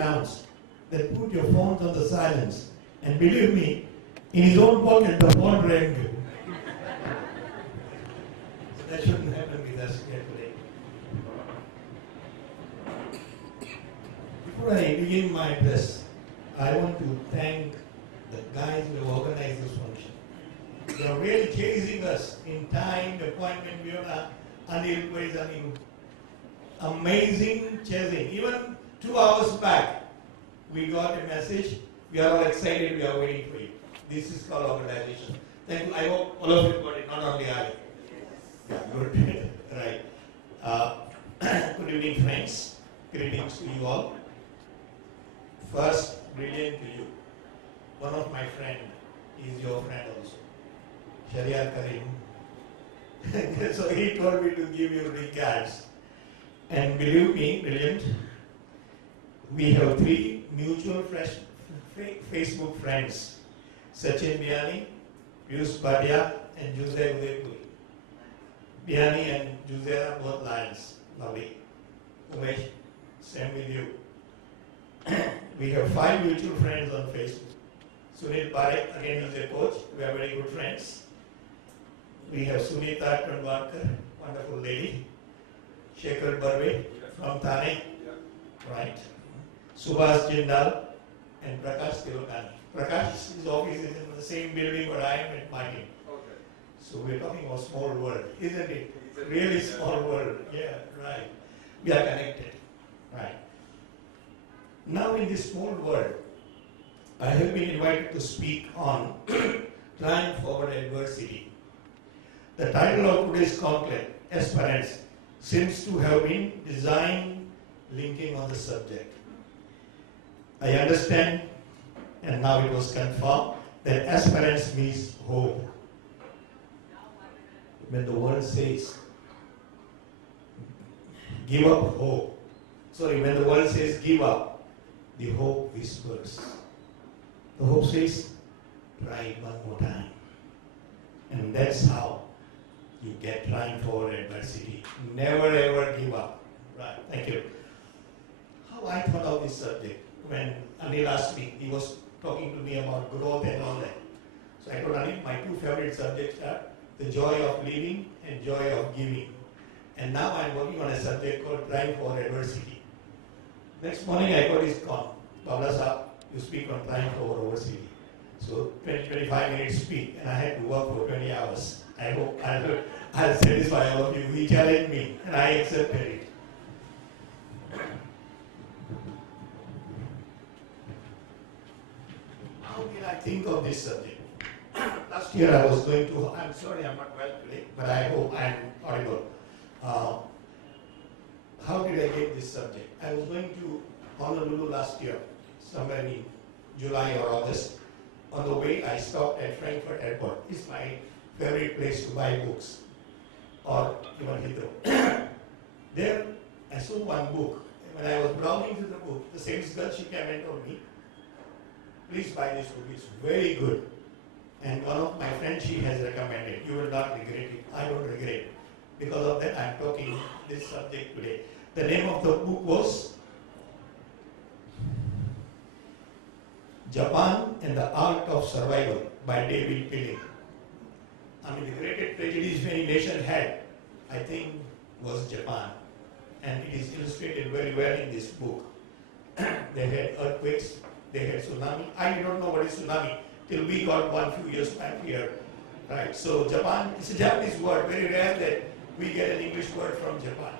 announced that put your phones on the silence. And believe me, in his own pocket, the phone rang. So that shouldn't happen with us here today. Before I begin my address, I want to thank the guys who have organized this function. They are really chasing us in time, appointment, Anil, where is Anil? Amazing chasing. Even 2 hours back, we got a message. We are all excited. We are waiting for you. This is called organization. Thank you. I hope all of you got it, not only I. Yeah, good. Right. Good evening, friends. Greetings to you all. First, brilliant to you. One of my friends is your friend also. Shariar Karim. So he told me to give you regards. And believe me, brilliant, we have 3 mutual Facebook friends. Sachin Biani, Piyush Bhatia, and Jose Udaypuri. Biani and Jose are both lions. Lovely. Umesh, same with you. We have 5 mutual friends on Facebook. Sunil Parekh, again is a coach. We are very good friends. We have Sunita Tandwarkar, wonderful lady. Shekhar Barve from Thane, right. Subhas Jindal and Prakash Tirokani. Prakash's office is in the same building where I am at Martin. Okay. So we're talking about small world, isn't it? Really small world. Yeah, right. We are connected. Right. Now in this small world, I have been invited to speak on Triumph over Adversity. The title of today's conclave, Aspirants, seems to have been designed linking on the subject. I understand, and now it was confirmed, that aspirants means hope. When the word says, give up hope. Sorry, when the word says give up, the hope whispers. The hope says, try it one more time. And that's how you get triumph over adversity. Never ever give up. Right, thank you. How I thought of this subject, when Anil asked me, he was talking to me about growth and all that. So I told Anil, my 2 favorite subjects are the joy of living and joy of giving. And now I'm working on a subject called triumph over adversity. Next morning I got his call. Babla Saab, you speak on triumph over adversity. So 20-25 minutes speak, and I had to work for 20 hours. I hope I'll satisfy all of you. He challenged me, and I accepted it. How did I think of this subject? Last year I was going to, I'm sorry I'm not well today, but I hope I'm audible. How did I get this subject? I was going to Honolulu last year, somewhere in July or August. On the way, I stopped at Frankfurt Airport. It's my favorite place to buy books, or even Heathrow. There, I saw one book. When I was browsing through the book, the sales girl, she came and told me, please buy this book, it's very good. And one of my friends, she has recommended, you will not regret it. I don't regret it. Because of that, I'm talking this subject today. The name of the book was Japan and the Art of Survival by David Pilling. I mean, the greatest tragedies any nation had, I think, was Japan. And it is illustrated very well in this book. They had earthquakes, they had tsunami. I did not know what is tsunami till we got one few years back here. Right, so Japan, it's a Japanese word, very rare that we get an English word from Japan.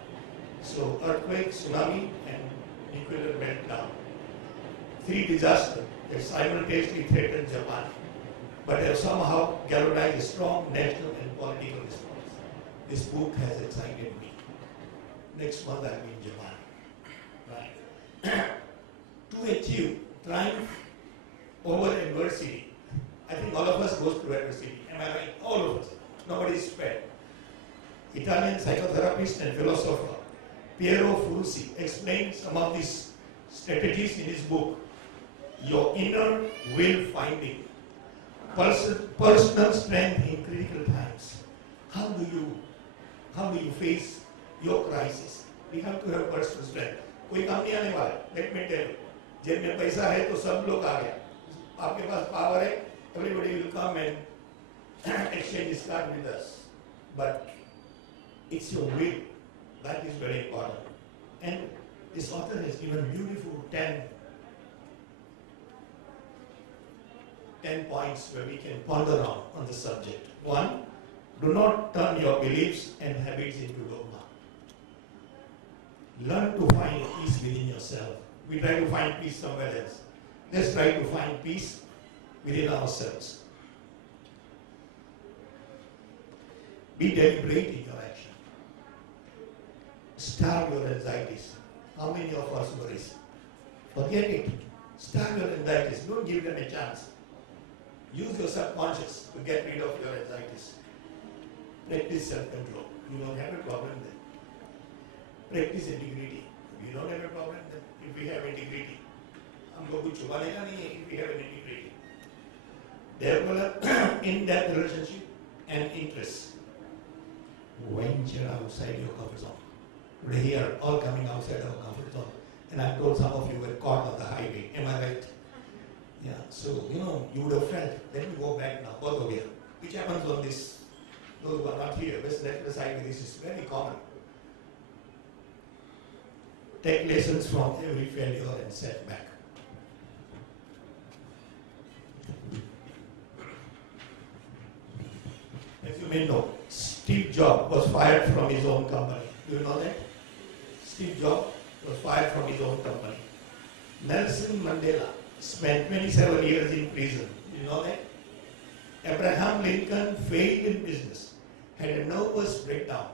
So earthquake, tsunami, and nuclear meltdown. 3 disasters that simultaneously threatened Japan, but have somehow galvanized a strong national and political response. This book has excited me. Next month I'll be in Japan. Right. To achieve triumph over adversity, I think all of us go through adversity. Am I right? All of us. Nobody is spared. Italian psychotherapist and philosopher Piero Ferrucci explained some of these strategies in his book, Your Inner Will Finding. Personal strength in critical times. How do you face your crisis? We have to have personal strength. कोई काम नहीं आने वाला. Let me tell you. जेब में पैसा है तो सब लोग आ गया, आपके पास पावर है, everybody will come and exchange his card with us. But it's your will that is very important. And this author has given beautiful 10 points where we can ponder on the subject. 1, do not turn your beliefs and habits into dogma. Learn to find peace within yourself. We try to find peace somewhere else. Let's try to find peace within ourselves. Be deliberate in your action. Starve your anxieties. How many of us worries? Forget it. Starve your anxieties. Don't give them a chance. Use your subconscious to get rid of your anxieties. Practice self-control. You don't have a problem then. Practice integrity. You don't have a problem then. If we have integrity, हमको कुछ छुपाने का नहीं है. If we have an integrity, develop in-depth relationship and interest. Venture outside your comfort zone. Today here, all coming outside our comfort zone. And I'm told some of you were caught on the highway. Am I right? Yeah. So, you would have felt, let me go back now, both of you. Which happens on this, those who are not here, West National Highway, this is very common. Take lessons from every failure and setback. As you may know, Steve Jobs was fired from his own company. Do you know that? Steve Jobs was fired from his own company. Nelson Mandela spent 27 years in prison. Do you know that? Abraham Lincoln failed in business, had a nervous breakdown.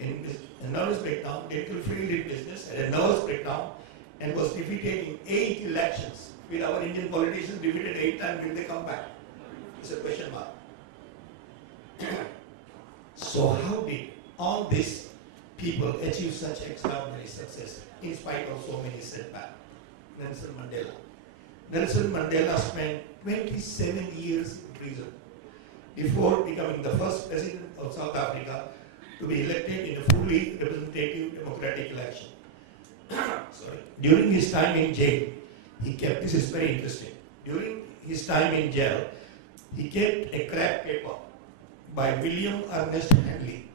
Lincoln failed in business, had a nervous breakdown, and was defeated in 8 elections. Will our Indian politicians defeated 8 times, will they come back? It's a question mark. So how did all these people achieve such extraordinary success in spite of so many setbacks? Nelson Mandela spent 27 years in prison before becoming the first president of South Africa to be elected in a fully representative democratic election. During his time in jail, this is very interesting, during his time in jail, he kept a craft paper by William Ernest Henley.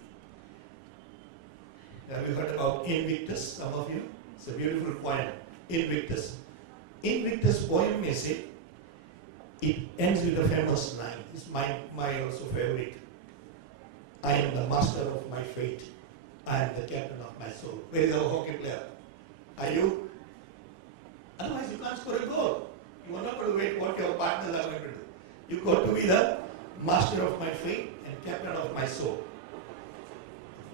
Have you heard about Invictus, some of you? It's a beautiful poem, Invictus. Invictus poem may say, it ends with a famous line. It's my also favorite. I am the master of my fate. I am the captain of my soul. Where is our hockey player? Are you? Otherwise you can't score a goal. You are not going to wait what your partners are going to do. You got to be the master of my fate and captain of my soul.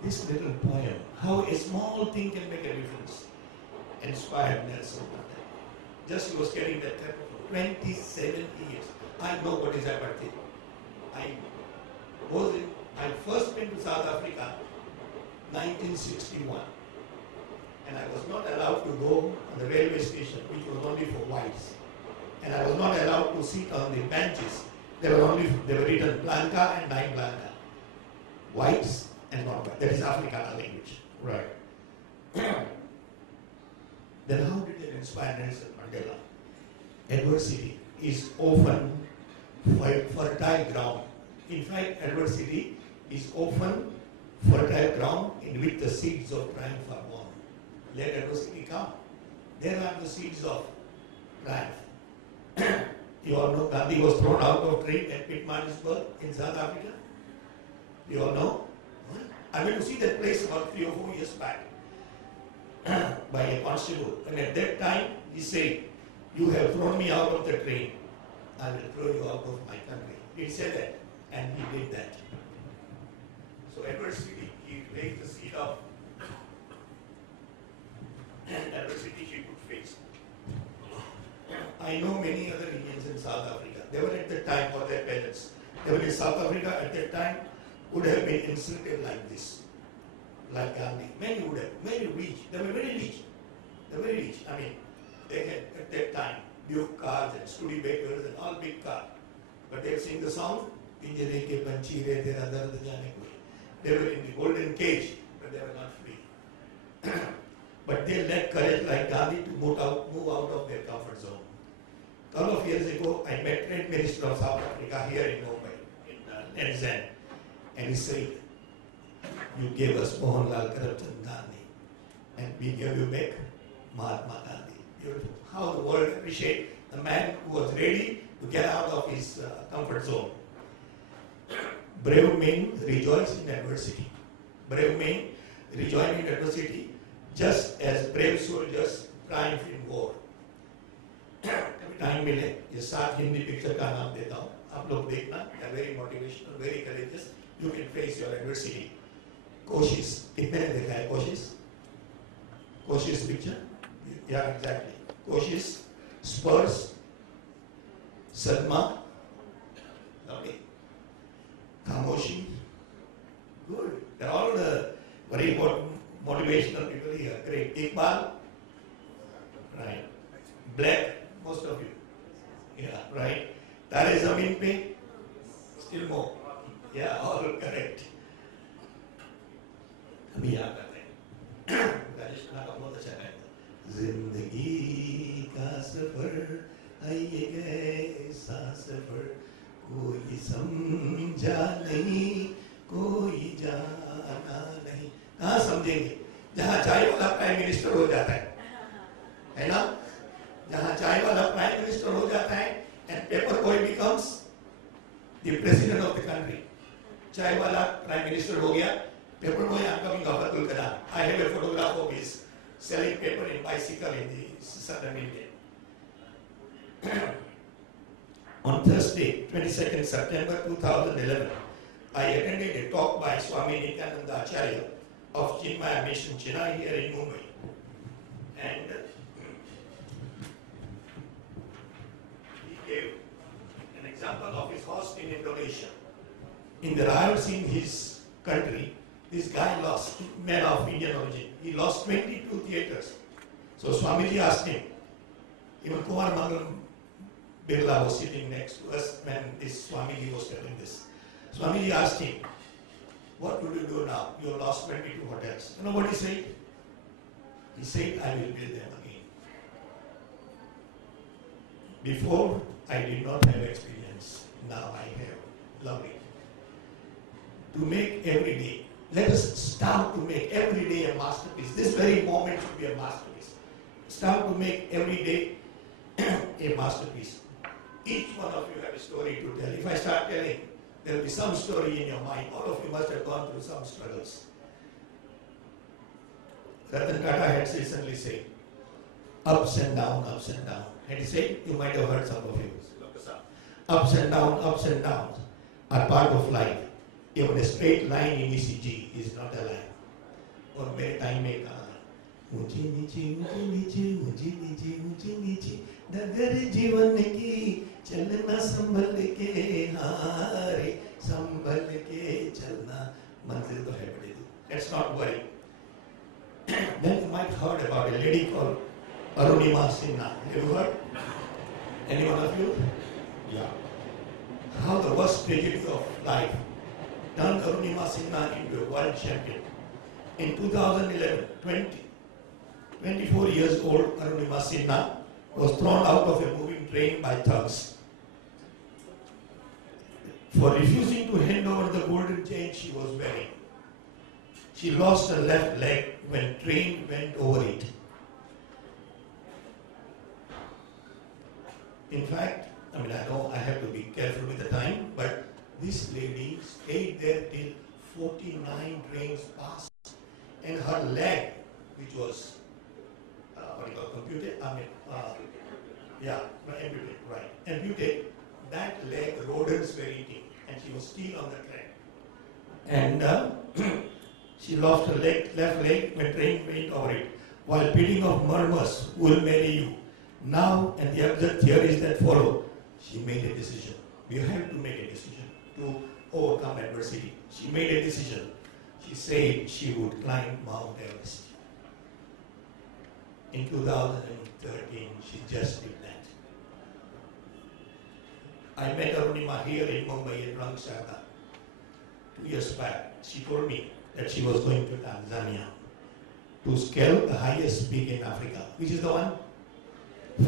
This little poem, how a small thing can make a difference, inspired Nelson Mandela. Just he was carrying that paper for 27 years. I know what is apathy. I first went to South Africa 1961, and I was not allowed to go on the railway station, which was only for whites, and I was not allowed to sit on the benches. They were written Blanca and Nine Blanca, whites and non-white. That is Africana language, right? Then how did it inspire Nelson Mandela? Adversity is often fertile ground. In fact, adversity is often fertile ground in which the seeds of triumph are born. Let adversity come. There are the seeds of triumph. You all know Gandhi was thrown out of train at Pietermaritzburg in South Africa. You all know? I went to see that place about 3 or 4 years back by a constable. And at that time, he said, "You have thrown me out of the train. I will throw you out of my country." He said that, and he did that. So adversity, he laid the seed of adversity he could face. I know many other Indians in South Africa. They were at that time, or their parents, they were in South Africa at that time, would have been insulted like this, like Gandhi. Many would have, very rich. They were very rich. They were very rich. I mean, they had at that time Buick cars and Studebakers and all big cars. But they have seen the song, Pinjare ke panchi re tera dard jaane ko. They were in the golden cage, but they were not free. but they lack courage like Gandhi to move out of their comfort zone. A couple of years ago, I met Trade Minister of South Africa here in Mumbai, in Nedzand, and he said, "You gave us Mohanlal Karamchand Gandhi, and we gave you back Mahatma Gandhi." Beautiful. How the world appreciates the man who was ready to get out of his comfort zone. Brave men rejoice in adversity. Brave men rejoice in adversity, just as brave soldiers triumph in war. कभी time मिले ये 7 Hindi picture का नाम देता हूँ, आप लोग देखना. They are very motivational, very courageous. You can face your adversity. कोशिश, कितने ने देखा है कोशिश? कोशिश पिक्चर? Yeah, exactly. कोशिश, स्पर्स, सदमा, lovely. खामोशी, good. They're all the very important motivational people here. Great. Iqbal, right. Black, most of you. Yeah, right. Tare Zameen Pe, still more. Yeah, all correct. अभी याद आते हैं. राजेश खन्ना का बहुत अच्छा गाया था. जिंदगी का सफर है ये कैसा सफर, कोई समझा नहीं, कोई जाना नहीं. कहाँ समझेंगे? जहाँ चाय वाला प्राइम मिनिस्टर हो जाता है ना? जहाँ चाय वाला प्राइम मिनिस्टर हो जाता है, and paper boy becomes the president of the country. चाय वाला प्राइम मिनिस्टर हो गया, paper boy I'm coming of Abdul Kalam. I have a photograph of his selling paper in bicycle in the southern India. On Thursday, 22nd September 2011, I attended a talk by Swami Nityananda Acharya of Chinmaya Mission Chennai here in Mumbai. And he gave an example of his host in Indonesia. In the riots in his country, this guy lost, man of Indian origin, he lost 22 theatres. So Swamiji asked him, even Kumar Mangalam Birla was sitting next to us when this Swamiji was telling this. Swamiji asked him, "What will you do now? You lost 22 hotels." You know what he said? He said, "I will build them again." Before, I did not have experience. Now I have. Lovely. To make every day. Let us start to make every day a masterpiece. This very moment should be a masterpiece. Start to make every day a masterpiece. Each one of you have a story to tell. If I start telling, there will be some story in your mind. All of you must have gone through some struggles. Ratan Tata had recently said, ups and downs, Had he said, you might have heard some of you. Ups and downs are part of life. Even a straight line in ECG is not a line. और मेरे time में कहा ऊंची नीची डगर जीवन की चलना संभल के हारे संभल के चलना मंजिल तो है बड़ी दूर. Let's not worry. Then you might heard about a lady called Arunima Sinha. Have you heard? Any one of you? Yeah. How the worst tragedy of life turned Arunima Sinha into a world champion. In 2011, 24 years old Arunima Sinha was thrown out of a moving train by thugs. For refusing to hand over the golden chain she was wearing. She lost her left leg when train went over it. In fact, I know I have to be careful with the time, but this lady stayed there till 49 trains passed. And her leg, which was, amputated, that leg rodents were eating, and she was still on the track. And she lost her left leg when train went over it, while beating of murmurs, "Who will marry you?" Now, and the other theories that follow, she made a decision. You have to make a decision to overcome adversity. She made a decision. She said she would climb Mount Everest. In 2013, she just did that. I met Arunima here in Mumbai in Rangsada 2 years back. She told me that she was going to Tanzania. to scale the highest peak in Africa. Which is the one?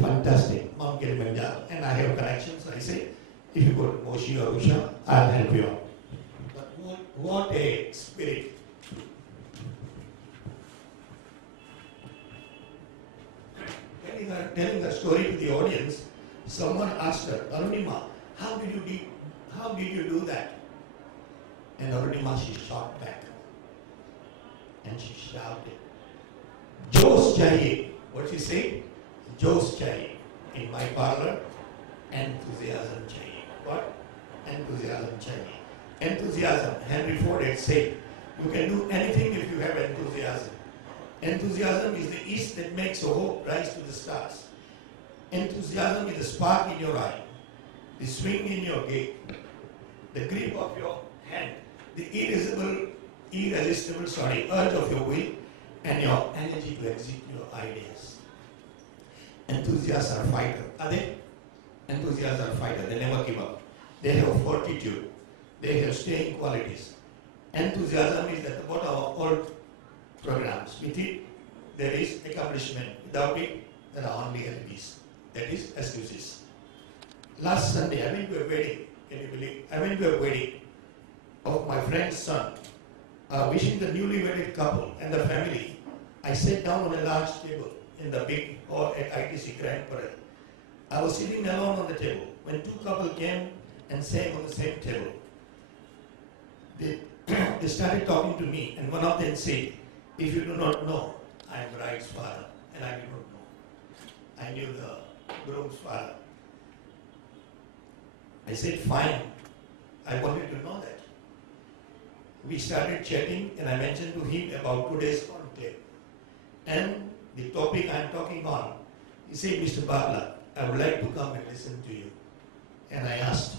Fantastic, Mount Kilimanjaro. And I have connections. I say, if you go to Moshi or Usha, I'll help you out. But what a spirit. Telling the story to the audience, someone asked her, Arunima, how did you do that? And Arunima, she shot back. And she shouted, Josh chahiye. What she said? Josh chahiye. In my parlor, enthusiasm chahiye. What? Enthusiasm chahiye. Enthusiasm. Henry Ford had said, you can do anything if you have enthusiasm. Enthusiasm is the east that makes a hope rise to the stars. Enthusiasm is the spark in your eye, the swing in your gait, the grip of your hand, the irresistible urge of your will, and your energy to execute your ideas. Enthusiasts are fighters. Are they? Enthusiasts are fighters. They never give up. They have fortitude. They have staying qualities. Enthusiasm is at the bottom of all programs. With it, there is accomplishment. Without it, there are only enemies. That is excuses. Last Sunday, I went to a wedding. Can you believe? I went to a wedding of my friend's son, wishing the newly wedded couple and the family. I sat down on a large table in the big hall at ITC Grand Parade. I was sitting alone on the table when two couples came and sat on the same table. They started talking to me, and one of them said, if you do not know, I am bride's father. And I did not know. I knew the groom's father. I said, fine. I wanted to know that. We started chatting, and I mentioned to him about today's conclave. And the topic I am talking on, he said, Mr. Babla, I would like to come and listen to you. And I asked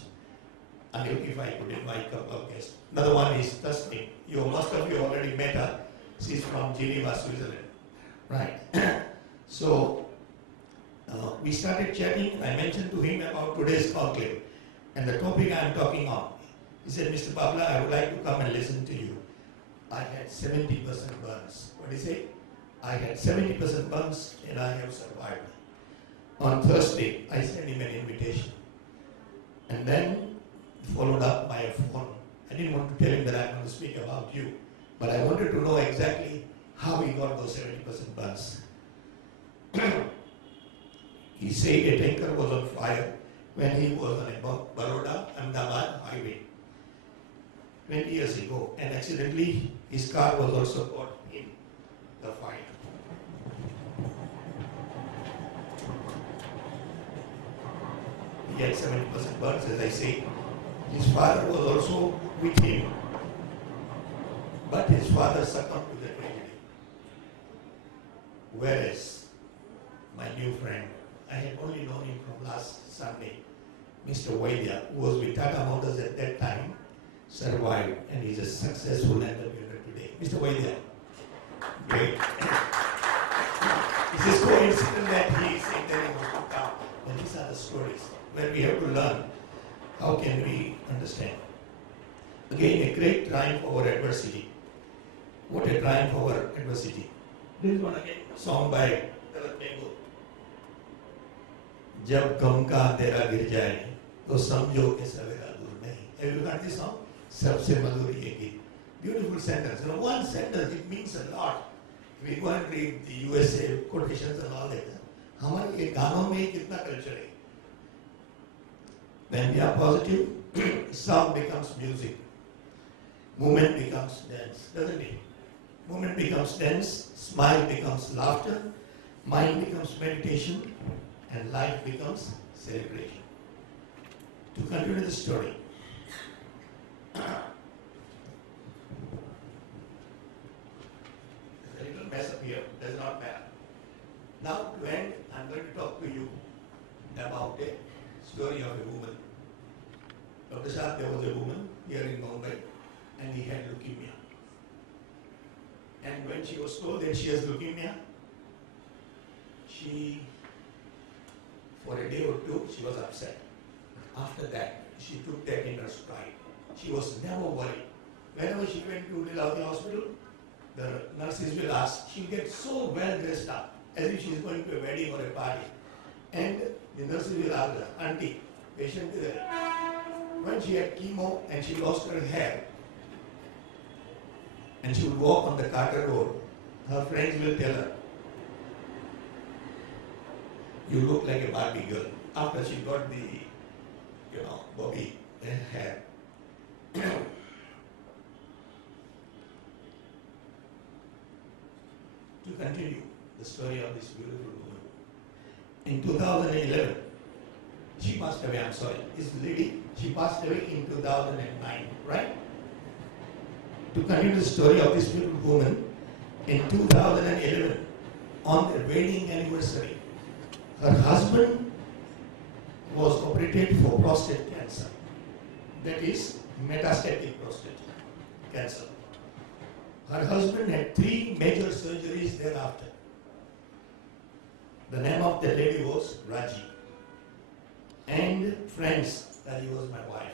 Anil if I could invite a couple of guests. Another one is Tasmin. Most of you already met her. She's from Geneva, Switzerland. Right. So, we started chatting, and I mentioned to him about today's conclave and the topic I am talking on. He said, Mr. Babla, I would like to come and listen to you. I had 70% burns. What did he say? I had 70% burns, and I have survived. On Thursday, I sent him an invitation. And then followed up by a phone. I didn't want to tell him that I'm going to speak about you, but I wanted to know exactly how he got those 70% burns. He said a tanker was on fire when he was on a Baroda-Ahmedabad highway 20 years ago, and accidentally his car was also caught in the fire. He had 70% burns, as I say. His father was also with him, but his father succumbed to the tragedy. Whereas my new friend, I had only known him from last Sunday, Mr. Vaidya, who was with Tata Motors at that time, survived, and is a successful entrepreneur today. Mr. Vaidya, great. It is coincidence that he is in there in Hospital, and these are the stories where we have to learn how can we understand. Again, a great triumph over adversity. What a triumph over adversity. This is one again, song by Talat Mehboob. जब गम का अंधेरा गिर जाए तो समझो कि सवेरा दूर नहीं. Have you heard this song? सबसे मधुर ये गीत. Beautiful sentence. You know, one sentence, it means a lot. We go and read the USA quotations and all that. हमारे ये गानों में कितना culture है. When we are positive, sound becomes music. Movement becomes dance, doesn't it? Movement becomes dance, smile becomes laughter, mind becomes meditation, and life becomes celebration. To continue the story, there's a little mess up here, does not matter. Now to end, I'm going to talk to you about a story of a woman. Dr. Saab, there was a woman here in Mumbai, and he had leukemia. And when she was told that she has leukemia, she, for a day or two, she was upset. After that, she took that in her stride. She was never worried. Whenever she went to Lilavati Hospital, the nurses will ask, she'll get so well dressed up, as if she's going to a wedding or a party. And the nurses will ask her, auntie, patient is there. When she had chemo and she lost her hair, and she would walk on the Carter Road, her friends will tell her, you look like a Barbie girl. After she got the, bobby hair. To continue the story of this beautiful woman. In 2011, she passed away, I'm sorry, this lady, she passed away in 2009, right? To continue the story of this beautiful woman, in 2011, on their wedding anniversary, her husband was operated for prostate cancer. That is metastatic prostate cancer. Her husband had 3 major surgeries thereafter. The name of the lady was Raji. And friends, Raji was my wife.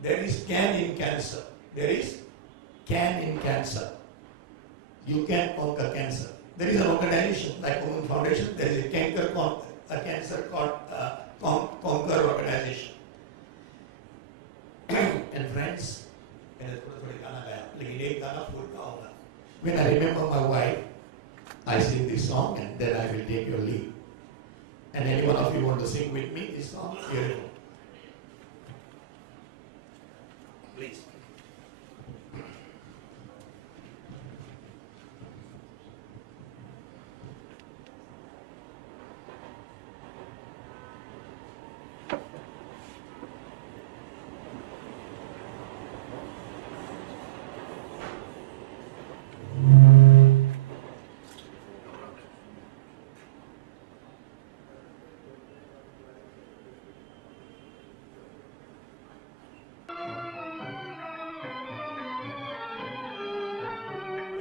There is can in cancer. There is can in cancer. You can conquer cancer. There is an organization like Women Foundation. There is a cancer conquer organization. And friends, when I remember my wife, I sing this song and then I will take your leave. And any one of you want to sing with me this song? Beautiful. Please.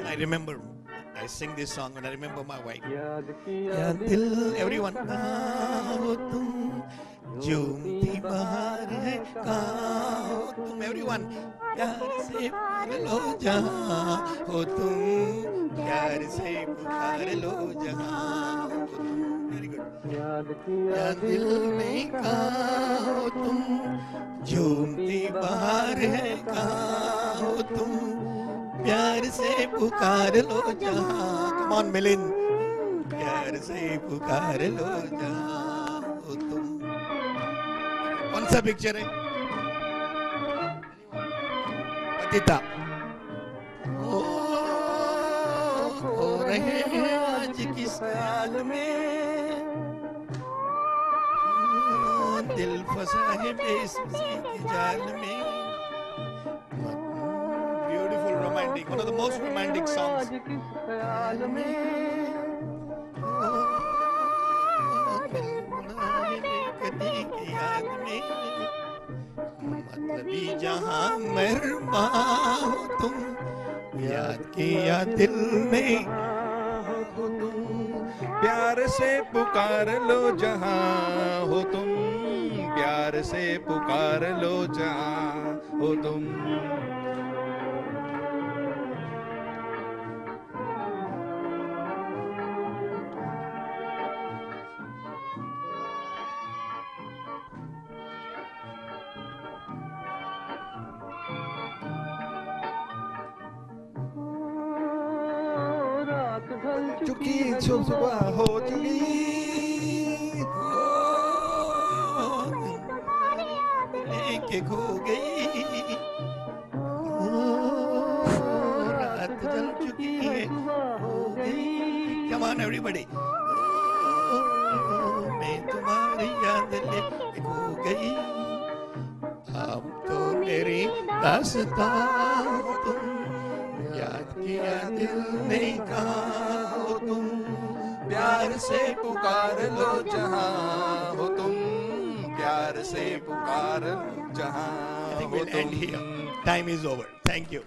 I remember, I sing this song when I remember my wife. Ya dil, everyone. Jumti bahar hai kaho tum, everyone. Pyar se pukar lo jahan ho tum, pyar se pukar lo jahan ho tum. Very good. Ya dil mein kaho tum, jumti bahar hai kaho tum, प्यार से पुकार लो जहां. Come on, Milind. प्यार से पुकार लो जहां हो तुम. कौन सा पिक्चर है? पतिता. हो रहे हैं आज किस ख्याल में, दिल फंसा है बेसुसी के जाल में. Romantic, one of the most romantic songs. मतलबी जहां मरमा हो तुम, याद किया दिल ने, प्यार से पुकार लो जहां हो तुम, प्यार से पुकार लो जहां हो तुम. चुकी सुबह हो चुकी, लेके खो गई, रात जल चुकी है, हो गई. Come on everybody. मैं तुम्हारी याद लेके खो गई, अब तो मेरी दास्तां हो तुम, याद किया दिल ने कहा हो तुम, प्यार से पुकार लो जहां हो तुम, प्यार से पुकार लो जहां हो तुम. Time is over. Thank you.